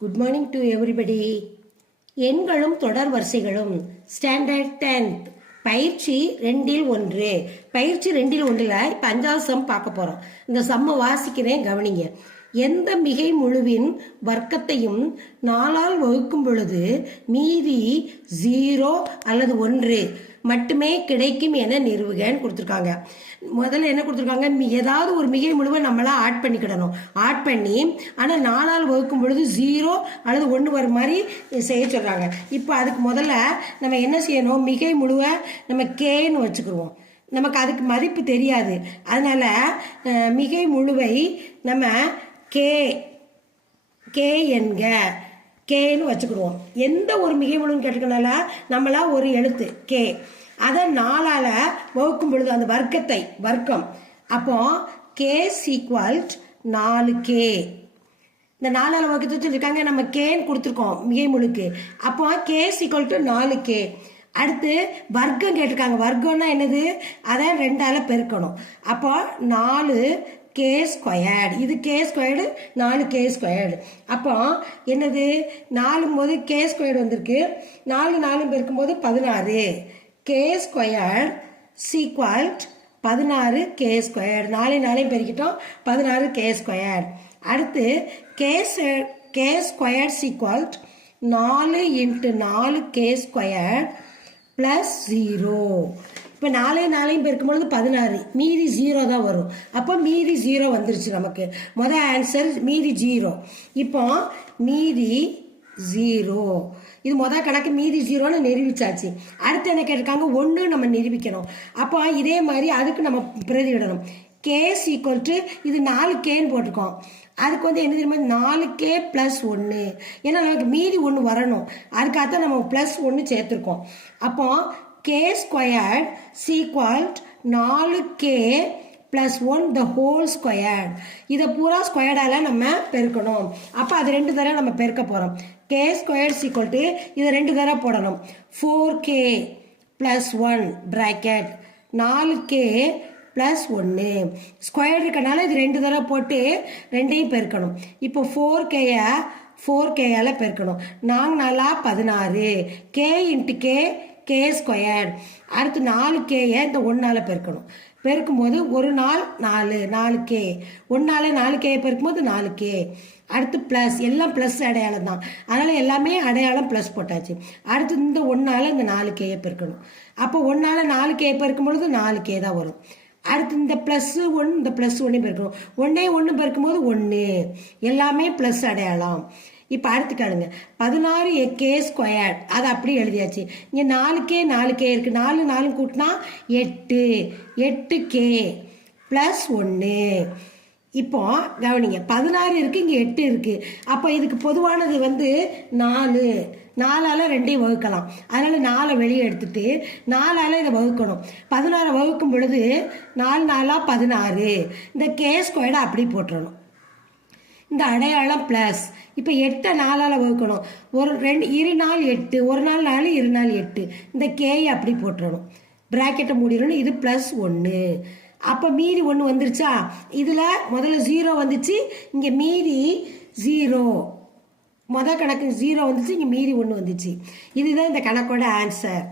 Good morning to everybody. எண்களும் தொடர் வரிசைகளும் standard 10th பயிற்சி 2-1. பயிற்சி 2-1 இப்போ 5வது சம் பார்க்க போகிறோம். இந்த சம்மை வாசிக்கிறேன், கவனிங்க. எந்த மிகை முழுவின் வர்க்கத்தையும் 4ஆல் வகுக்கும் பொழுது மீதி 0 அல்லது 1 மட்டுமே கிடைக்கும் என நிறுவுகன்னு கொடுத்துருக்காங்க. முதல்ல என்ன கொடுத்துருக்காங்க, ஏதாவது ஒரு மிகை முழுவை நம்மளா ஆட் பண்ணிக்கிடணும். ஆட் பண்ணி ஆனால் 4ஆல் வகுக்கும் பொழுது 0 அல்லது 1 வர மாதிரி செய்ய சொல்கிறாங்க. இப்போ அதுக்கு முதல்ல நம்ம என்ன செய்யணும், மிகை முழுவை நம்ம கேன்னு வச்சுக்கிடுவோம். நமக்கு அதுக்கு மதிப்பு தெரியாது. அதனால மிகை முழுவை நம்ம கே என்க கேன்னு வச்சுக்கிடுவோம். எந்த ஒரு மிகை முழுன்னு கேட்டுக்கனால நம்மளா ஒரு எழுத்து கே, அதை 4ஆல் வகுக்கும் பொழுது அந்த வர்க்கம் அப்போ கே ஈக்குவல்ட் 4k. இந்த 4ஆல் வகுத்து வச்சுருக்காங்க, நம்ம கேன்னு கொடுத்துருக்கோம் மிகை முழுக்கு. அப்போ கே ஈக்குவல் டு 4k. அடுத்து வர்க்கம் கேட்டிருக்காங்க. வர்க்கம்னா என்னது, அதை 2ஆல் பெருக்கணும். அப்போ 4k². இது k², 4k². அப்போ என்னது, 4 போது k² வந்திருக்கு. 4 பெருக்கும்போது 16. k² ஈக்குவல்ட் 16k². 4 பெருக்கிட்டோம், 16k². அடுத்து k² ஈக்குவல்ட் 4 × 4k² + 0. இப்போ 4 பெருக்கும்பொழுது 16, மீதி 0 தான் வரும். அப்போ மீதி 0 வந்துருச்சு நமக்கு. முதல் ஆன்சர் மீதி 0. இப்போ மீதி 0, இது முதல் கணக்கு மீதி 0ன்னு நிரூபிச்சாச்சு. அடுத்து என்ன கேட்டிருக்காங்க, 1 நம்ம நிரூபிக்கணும். அப்போ இதே மாதிரி அதுக்கு நம்ம பிரதிவிடணும். கே ஈக்குவல் டு இது 4kன்னு போட்டிருக்கோம். அதுக்கு வந்து என்ன தெரியுமா, 4k + 1. ஏன்னா நமக்கு மீதி 1 வரணும். அதுக்காகத்தான் நம்ம +1 சேர்த்துருக்கோம். அப்போ k² ஈக்குவல்ட் 4k + 1 the whole square. இதை பூரா ஸ்கொயர்டால நம்ம பெருக்கணும். அப்போ அது 2 தடவை நம்ம பெருக்க போகிறோம். k² ஈக்குவல் டு இதை 2 தடவை போடணும். 4k + 1 பிராக்கெட் 4k + 1 ஸ்கொயர் இருக்கனால இது 2 தடவை போட்டு 2ஐயும் பெருக்கணும். இப்போ 4kஆல் பெருக்கணும். 4 16, k × k² அடுத்து 4k இந்த 1ஆல் பெருக்கணும். பெருக்கும்போது 1 4 4k, 1ஆல் 4k பெருக்கும்போது 4k. அடுத்து ப்ளஸ், எல்லாம் ப்ளஸ் அடையாளம் தான். அதனால் எல்லாமே அடையாளம் ப்ளஸ் போட்டாச்சு. அடுத்து இந்த 1ஆல் இந்த 4k பெருக்கணும். அப்போ 1ஆல் 4k பெருக்கும்பொழுது 4k தான் வரும். அடுத்து இந்த +1 இந்த +1 பெருக்கணும். 1 பெருக்கும்போது 1, எல்லாமே ப்ளஸ் அடையாளம். இப்போ அடுத்து கேளுங்க, 16k². அதை அப்படியே எழுதியாச்சு. இங்கே 4k இருக்குது. 4 கூட்டினா 8, 8k + 1. இப்போ கவனிங்க, 16 இருக்குது, இங்கே 8 இருக்குது. அப்போ இதுக்கு பொதுவானது வந்து 4ஆல் 2ஐயும் வகுக்கலாம். அதனால் 4 வெளியே எடுத்துட்டு 4ஆல் இதை வகுக்கணும். 16 வகுக்கும் பொழுது 4 16. இந்த k² அப்படி போட்டுறணும். இந்த அடையாளம் ப்ளஸ். இப்போ 8 4ஆல் வகுக்கணும். 2 நாள் 8, 1 நாள் 4, 2 நாள் 8. இந்த கேயை அப்படி போட்டுறணும். ப்ராக்கெட்டை மூடிடணும். இது +1. அப்போ மீதி 1 வந்துருச்சா. இதில் முதல்ல 0 வந்துச்சு, இங்கே மீதி 0. முதல் கணக்கு 0 வந்துச்சு, இங்கே மீதி 1 வந்துச்சு. இதுதான் இந்த கணக்கோட ஆன்சர்.